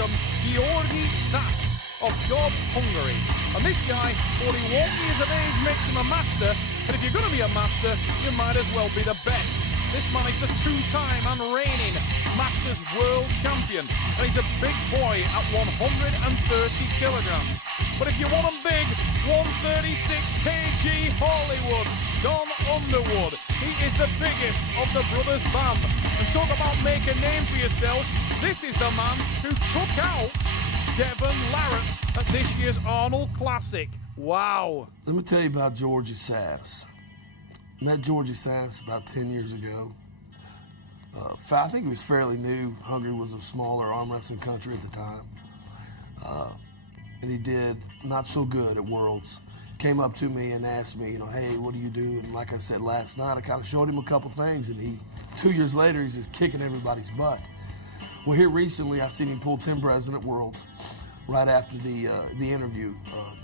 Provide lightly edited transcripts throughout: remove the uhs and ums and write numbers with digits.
welcome Georgi Sasz of Hungary. And this guy, 41 years of age, makes him a master. But if you're going to be a master, you might as well be the best. This man is the two-time and reigning Masters World Champion. And he's a big boy at 130 kilograms. But if you want him big, 136 kg Hollywood, Don Underwood. He is the biggest of the brothers Bam. And talk about make a name for yourself. This is the man who took out Devon Larratt at this year's Arnold Classic. Wow. Let me tell you about Georgi Sasz. Met Georgi Sasz about 10 years ago. I think he was fairly new. Hungary was a smaller arm wrestling country at the time. And he did not so good at Worlds. Came up to me and asked me, hey, what do you do? And like I said last night, I kind of showed him a couple things, and 2 years later, he's just kicking everybody's butt. Well, here recently, I seen him pull Tim Breslin at Worlds right after the interview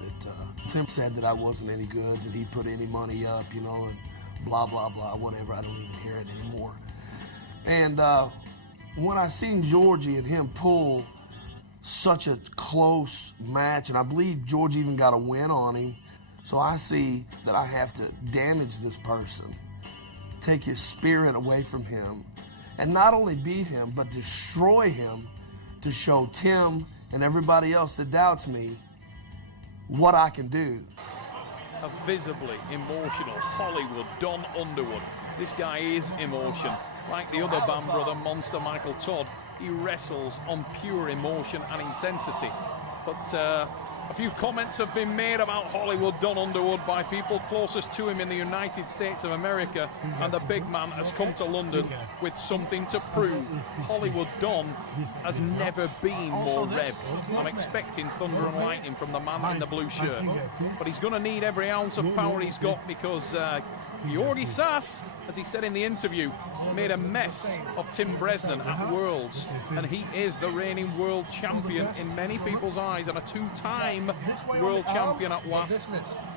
that Tim said that I wasn't any good, that he put any money up, and blah, blah, blah, whatever. I don't even hear it anymore. And when I seen Georgi and him pull such a close match, and I believe Georgi even got a win on him, so I see that I have to damage this person, take his spirit away from him, and not only beat him, but destroy him to show Tim and everybody else that doubts me what I can do. A visibly emotional Hollywood Don Underwood. This guy is emotion. Like the other Bam brother, Monster Michael Todd, he wrestles on pure emotion and intensity. But a few comments have been made about Hollywood Don Underwood by people closest to him in the United States of America, and the big man has come to London with something to prove. Hollywood Don has never been more revved. I'm expecting thunder and lightning from the man in the blue shirt. But he's going to need every ounce of power he's got, because Georgi Sasz, as he said in the interview, made a mess of Tim Breslin at Worlds, and he is the reigning world champion in many people's eyes, and a two-time world champion at WAF.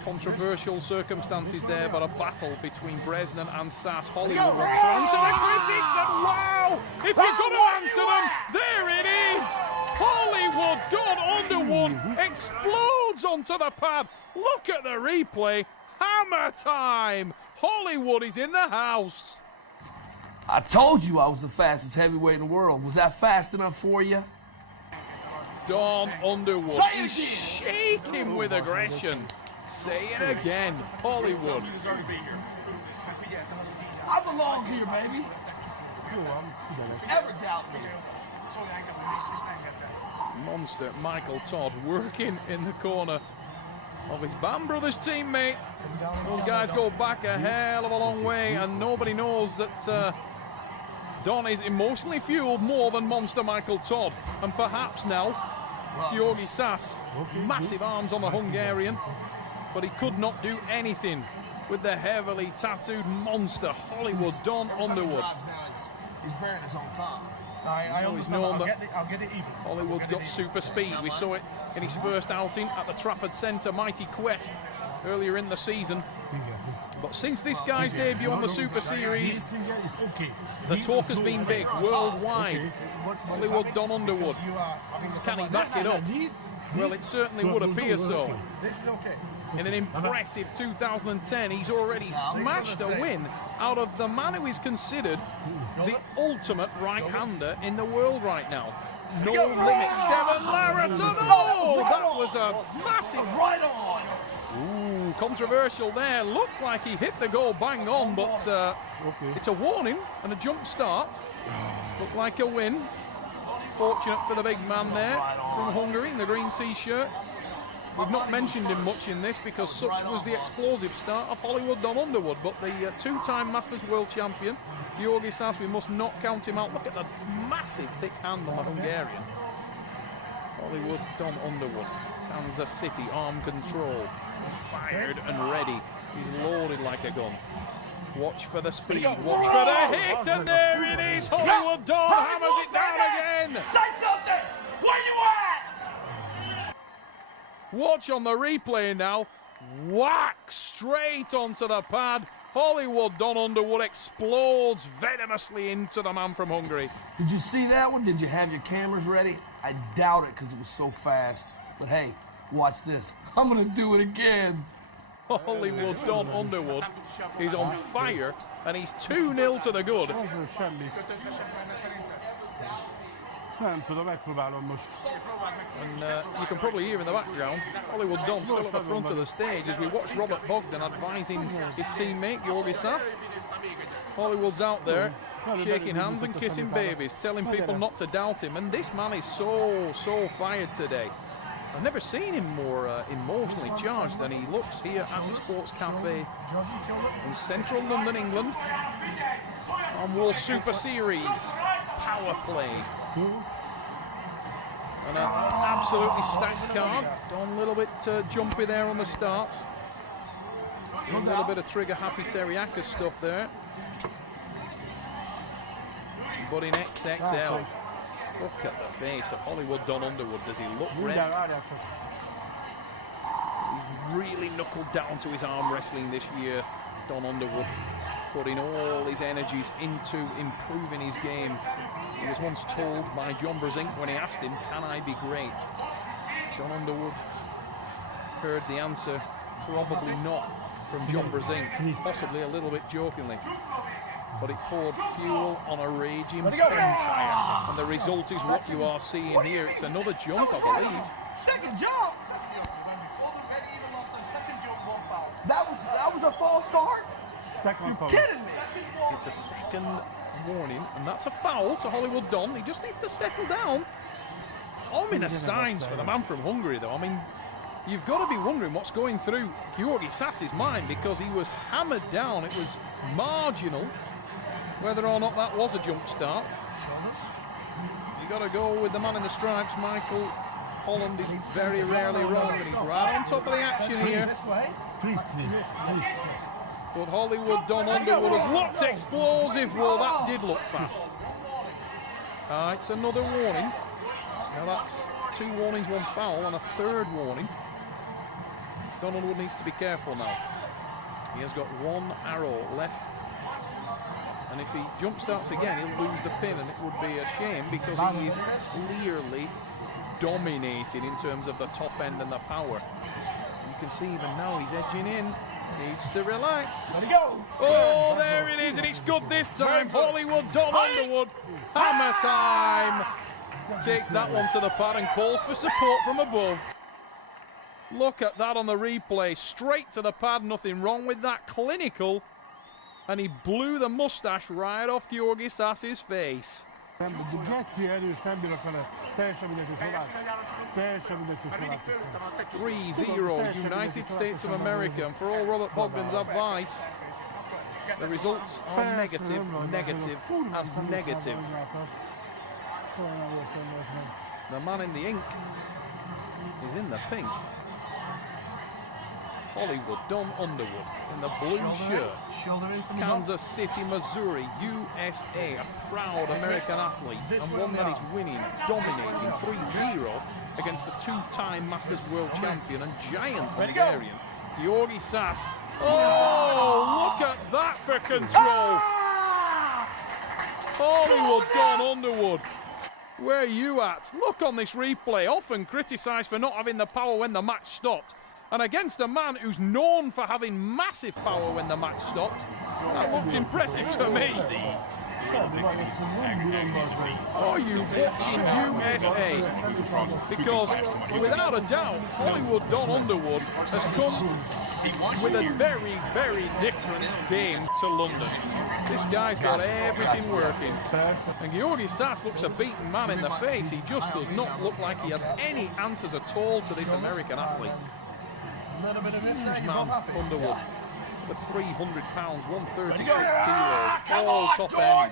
Controversial circumstances there, but a battle between Breslin and Sasz. Hollywood wants to answer the critics, and wow! If you're going to answer them, there it is! Hollywood Don Underwood explodes onto the pad. Look at the replay. Hammer time! Hollywood is in the house. I told you I was the fastest heavyweight in the world. Was that fast enough for you? Don Underwood is shaking with aggression. Say it again, Hollywood. I belong here, baby. Ever doubt me? Monster Michael Todd working in the corner of his Bam Brothers teammate. Those guys go back a hell of a long way, and nobody knows that Don is emotionally fueled more than Monster Michael Todd. And perhaps now, Georgi Sasz, massive arms on the Hungarian, but he could not do anything with the heavily tattooed monster Hollywood Don Underwood. He's bearing his own thumb. He's known that Hollywood's got super speed. We saw it in his first outing at the Trafford Centre Mighty Quest earlier in the season. But since this guy's debut on the Super Series, the talk has been big worldwide. Hollywood Don Underwood. Can he back it up? Well, it certainly would appear so. In an impressive 2010, he's already smashed a win out of the man who is considered the ultimate right-hander in the world right now. No limits, Devon Larratt. Oh, that was a massive right on. Ooh, controversial there. Looked like he hit the goal bang on, but it's a warning and a jump start. Looked like a win. Fortunate for the big man there from Hungary in the green t-shirt. We've not mentioned him much in this because such was the explosive start of Hollywood Don Underwood, but the two-time Masters World Champion, Georgi Sasz, we must not count him out. Look at the massive thick hand on the Hungarian. Hollywood Don Underwood, Kansas City, arm control, fired and ready. He's loaded like a gun. Watch for the speed, watch for the hit, and there it is! Hollywood Don hammers it down again! Say something! Where you at? Watch on the replay now. Whack straight onto the pad. Hollywood Don Underwood explodes venomously into the man from Hungary. Did you see that one? Did you have your cameras ready? I doubt it because it was so fast. But hey, watch this. I'm going to do it again. Hollywood Don Underwood is on fire, and he's 2-0 to the good. Nem tudom, megpróbálom most. And you can probably hear in the background, Hollywood Don still at the front of the stage as we watch Robert Bogdan advising his teammate, Georgi Sasz. Hollywood's out there, shaking hands and kissing babies, telling people not to doubt him. And this man is so fired today. I've never seen him more emotionally charged than he looks here at the Sports Cafe in central London, England. On World Super Series Power Play. And an absolutely stacked card. Done a little bit jumpy there on the starts. A little bit of trigger happy teriyaki stuff there. But in XXL, look at the face of Hollywood Don Underwood. Does he look red? He's really knuckled down to his arm wrestling this year, Don Underwood, putting all his energies into improving his game. He was once told by John Brezink when he asked him, "Can I be great?" John Underwood heard the answer, probably not, from John Brezink, possibly a little bit jokingly. But it poured fuel on a raging bonfire. And the result is what you are seeing here. It's another jump, I believe. Second jump! That was a false start? Second foul. Kidding me? It's a second warning, and that's a foul to Hollywood Don. He just needs to settle down. Ominous signs for the man from Hungary, though. I mean, you've got to be wondering what's going through Georgi Sass's mind, because he was hammered down. It was marginal whether or not that was a jump start. You got to go with the man in the stripes. Michael Holland is very rarely wrong, and he's right on top of the action here. Please. But Hollywood Don Underwood has looked explosive. Well, that did look fast. It's another warning. Now that's 2 warnings, 1 foul, and a 3rd warning. Don Underwood needs to be careful now. He has got 1 arrow left. And if he jump starts again, he'll lose the pin, and it would be a shame because he is clearly dominating in terms of the top end and the power. You can see even now he's edging in. Needs to relax. Let it go. Oh, there it is, and it's good this time. Hollywood Don Underwood. Hammer time. Takes that one to the pad and calls for support from above. Look at that on the replay. Straight to the pad, nothing wrong with that. Clinical. And he blew the mustache right off Georgi Sass's face. 3-0 United States of America, and for all Robert Bogdan's advice, the results are negative, negative, and negative. The man in the ink is in the pink. Hollywood Don Underwood in the blue shirt. Kansas City, Missouri, USA, a proud American athlete, and one that is winning, dominating 3-0 against the 2-time Masters World Champion and giant Hungarian, Georgi Sasz. Oh, look at that for control. Hollywood Don Underwood. Where are you at? Look on this replay, often criticised for not having the power when the match stopped. And against a man who's known for having massive power when the match stopped, that looked impressive to me. Are you watching USA? Because without a doubt, Hollywood Don Underwood has come with a very, very different game to London. This guy's got everything working. And Georgi Sasz looks a beaten man in the face. He just does not look like he has any answers at all to this American athlete. Huge man, Underwood, with 300 pounds, 136 kilos, all top end.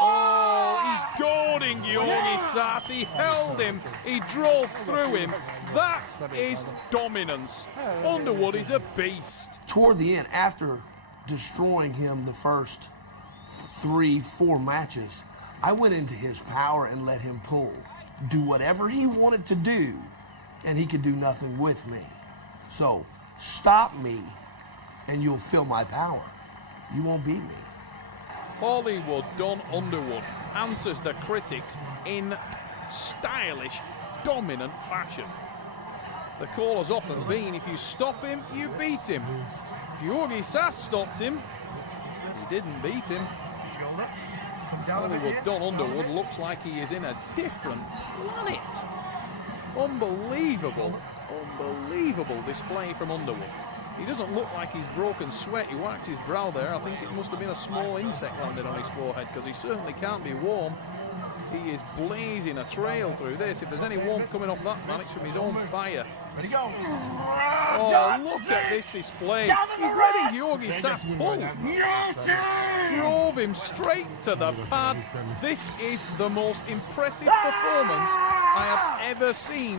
Oh, he's goading Georgi Sasz. He held him, he drove through him. That is dominance. Underwood is a beast. Toward the end, after destroying him the first 3-4 matches, I went into his power and let him pull, do whatever he wanted to do, and he could do nothing with me. So, stop me, and you'll feel my power. You won't beat me. Hollywood Don Underwood answers the critics in stylish, dominant fashion. The call has often been, if you stop him, you beat him. Georgi Sasz stopped him. He didn't beat him. Shoulder. Come down a bit Hollywood here. Don Underwood looks like he is in a different planet. Unbelievable, unbelievable display from Underwood. He doesn't look like he's broken sweat. He wiped his brow there. I think it must have been a small insect landed on his forehead, because he certainly can't be warm. He is blazing a trail through this. If there's any warmth coming off that man, it's from his own fire. Ready, go. Oh, look at this display. He's letting Georgi Sasz pull. Drove him straight to the pad. This is the most impressive performance I have ever seen.